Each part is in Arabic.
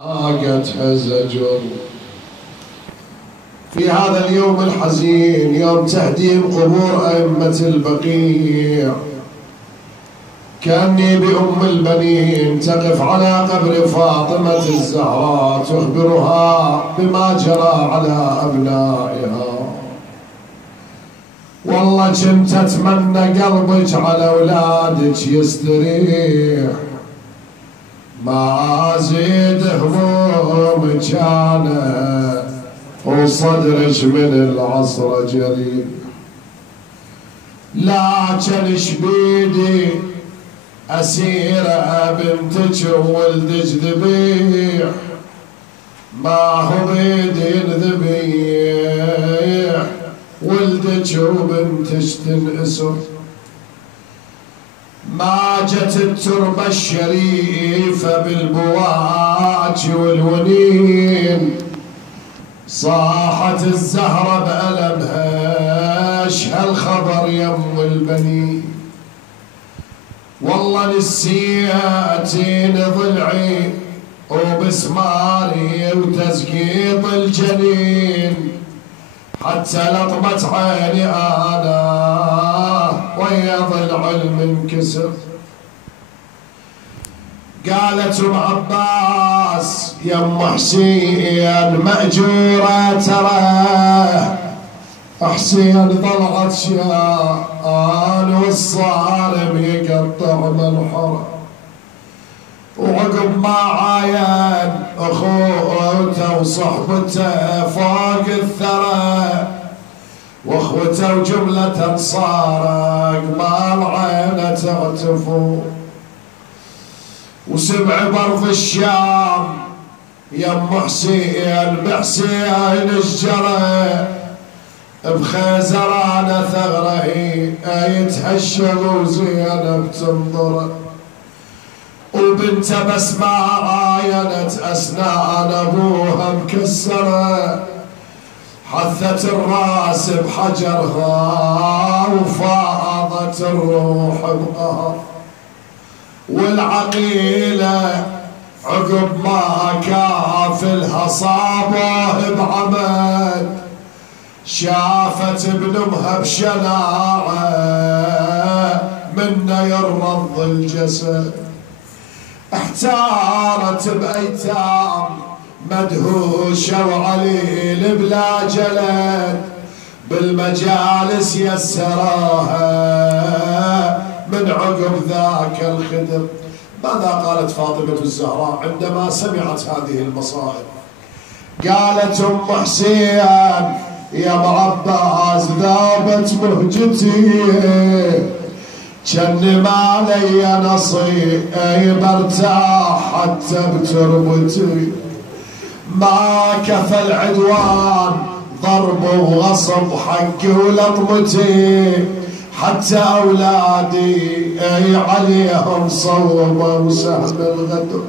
قد حزج في هذا اليوم الحزين، يوم تهديم قبور أئمة البقيع. كأني بأم البنين تقف على قبر فاطمة الزهراء تخبرها بما جرى على أبنائها. والله كنت أتمنى قلبك على أولادك يستريح، ما أزيد همومك أنا وصدرك من العصر جريح. لكن شبيدي أسيرة بنتك وولدك ذبيح، ما هو بيدي ذبيح ولدك وبنتك تنأسر. ما جت التربة الشريفة بالبواج والونين، صاحت الزهرة بألمها اش هالخبر يم البنين. والله نسيتين ضلعي وبسماري وتسقيط الجنين، حتى لطمة عيني أنا ويا ضلع المنكسر. قالت ام عباس يم حسين مأجورة ترى، حسين ضلعت شان والصارم يقطع منحره. وعقب ما عاين اخوته وصحبته فوق الثرى، واخوته وجملة انصاره قبال عينه تعتفوا. وسبع برض الشام يم حسين بحسين الجرى، بخيزرانه ثغره يتهشم وزينب تنظره. وبنته بس ما عاينت اسنان ابوها مكسره، حثت الراس بحجرها وفاضت الروح بقهر. والعقيله عقب ما كافلها صابوه بعمد، شافت ابن امها بشناعه منه يرض الجسد. احتارت بايتام مدهوشه وعليل بلا جلد، بالمجالس يسراها من عقب ذاك الخدم. ماذا قالت فاطمة الزهراء عندما سمعت هذه المصائب؟ قالت ام حسين يا ابو عباس ذابت مهجتي، جن ما لي نصيب برتاح حتى بتربتي. ما كفى العدوان ضرب وغصب حقي ولطمتي، حتى اولادي عليهم صوبوا سهم الغدر.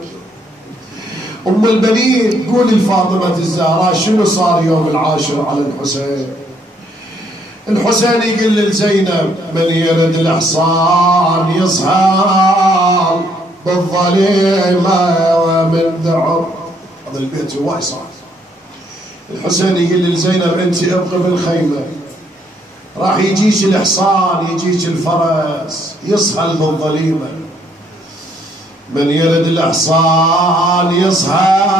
ام البنين تقول لفاطمة الزهراء شنو صار يوم العاشر على الحسين؟ الحسين يقول لزينب من يرد الحصان يصهر بالظليمة ومن ذعر. هذا البيت وايد صار. الحسين يقول لزينب انت ابقي بالخيمة، راح يجيش الحصان يجيش الفرس يصهل بالظليمة. من يرد الحصان يصهل